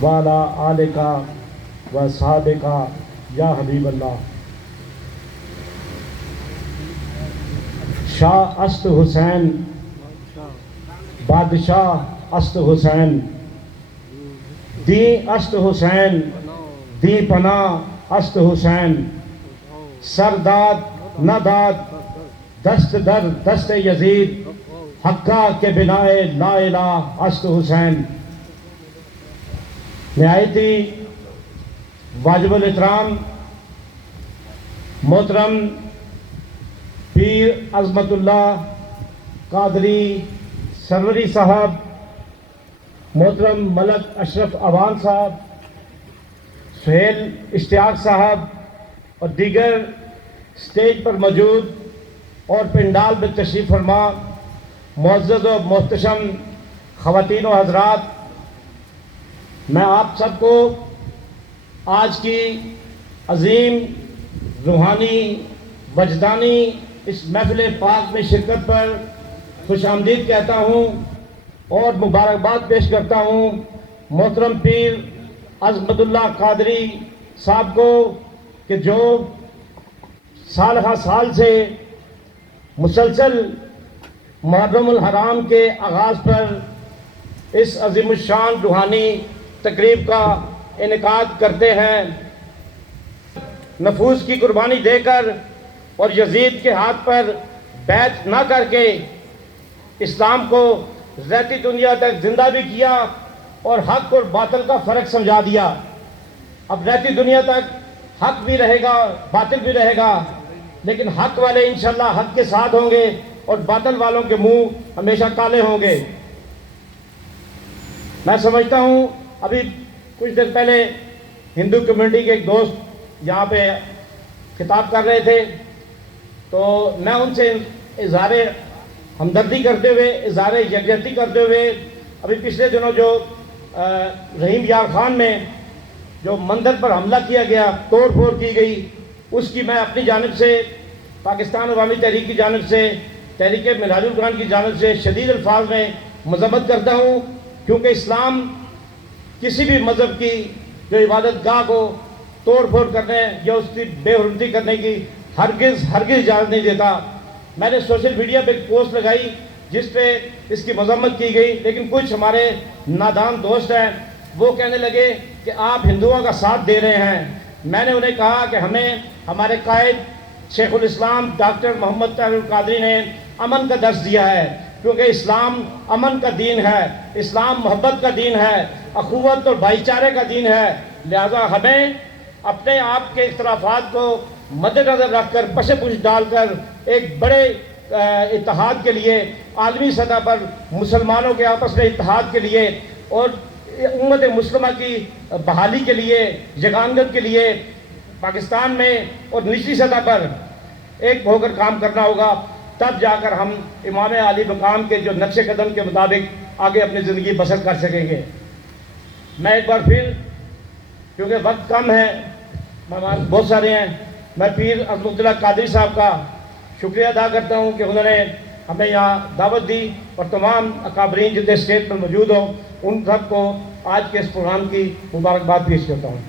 वाला आले का व साहबे का या हबीब अल्लाह। शाह अस्त हुसैन बादशाह अस्त हुसैन, दी अस्त हुसैन दी पना अस्त हुसैन, सरदाद नदाद दस्त दर दस्त यजीद, हक्का के बिनाए ला इलाह अस्त हुसैन। नहायती वाजिबुल इहतराम मोहतरम पीर अज़मतुल्लाह कादरी सरवरी साहब, मोहतरम मलक अशरफ अवान साहब, सुहेल इश्तियाक साहब और दीगर स्टेज पर मौजूद और पंडाल में तशरीफ़ फरमा मुअज़्ज़ज़ और मोहतशम ख़वातीन व हज़रात, मैं आप सबको आज की अज़ीम रूहानी वजदानी इस महफ़िल पाक में शिरकत पर खुश आमदीद कहता हूँ और मुबारकबाद पेश करता हूँ मोहतरम पीर अज़मतुल्लाह कादरी साहब को कि जो साल हर साल से मुसलसल मुहर्रमुल हराम के आगाज़ पर इस अज़ीमुश्शान रूहानी तकरीब का इनेकाद करते हैं। नफूस की कुर्बानी देकर और यजीद के हाथ पर बैत ना करके इस्लाम को रहती दुनिया तक जिंदा भी किया और हक और बातिल का फ़र्क समझा दिया। अब रहती दुनिया तक हक भी रहेगा, बातिल भी रहेगा, लेकिन हक वाले इंशाअल्लाह हक के साथ होंगे और बातिल वालों के मुंह हमेशा काले होंगे। मैं समझता हूँ अभी कुछ देर पहले हिंदू कम्युनिटी के एक दोस्त यहाँ पे खिताब कर रहे थे, तो मैं उनसे इज़हार हमदर्दी करते हुए, इज़हार यकजहती करते हुए, अभी पिछले दिनों जो रहीम यार खान में जो मंदिर पर हमला किया गया, तोड़ फोड़ की गई, उसकी मैं अपनी जानिब से, पाकिस्तान अवामी तहरीक की जानिब से, तहरीक मिनहाजुल कुरान की जानिब से शदीद अल्फाज में मज़म्मत करता हूँ, क्योंकि इस्लाम किसी भी मज़हब की जो इबादत गाह को तोड़ फोड़ करने या उसकी बेहुरमती करने की हरगिज़ इजाज़त नहीं देता। मैंने सोशल मीडिया पे एक पोस्ट लगाई जिस पे इसकी मज़म्मत की गई, लेकिन कुछ हमारे नादान दोस्त हैं वो कहने लगे कि आप हिंदुओं का साथ दे रहे हैं। मैंने उन्हें कहा कि हमें हमारे कायद शेखुल इस्लाम डॉक्टर मोहम्मद ताहिर कादरी ने अमन का दर्स दिया है, क्योंकि इस्लाम अमन का दीन है, इस्लाम मोहब्बत का दीन है, अखुवत और भाईचारे का दीन है। लिहाजा हमें अपने आप के इख्तलाफात को मद्देनज़र रखकर पशे पुश डालकर एक बड़े इत्तेहाद के लिए, आलमी सतह पर मुसलमानों के आपस में इत्तेहाद के लिए और उम्मत मुस्लिमा की बहाली के लिए, जगानगत के लिए पाकिस्तान में और निचली सतह पर एक होकर काम करना होगा। तब जाकर हम इमाम आली मकाम के जो नक्शे कदम के मुताबिक आगे अपनी ज़िंदगी बसर कर सकेंगे। मैं एक बार फिर, क्योंकि वक्त कम है, मेहमान बहुत सारे हैं, मैं पीर अज़मतुल्लाह कादरी साहब का शुक्रिया अदा करता हूँ कि उन्होंने हमें यहाँ दावत दी और तमाम अकाबरीन जितने स्टेज पर मौजूद हों उन सब को आज के इस प्रोग्राम की मुबारकबाद पेश करता हूँ।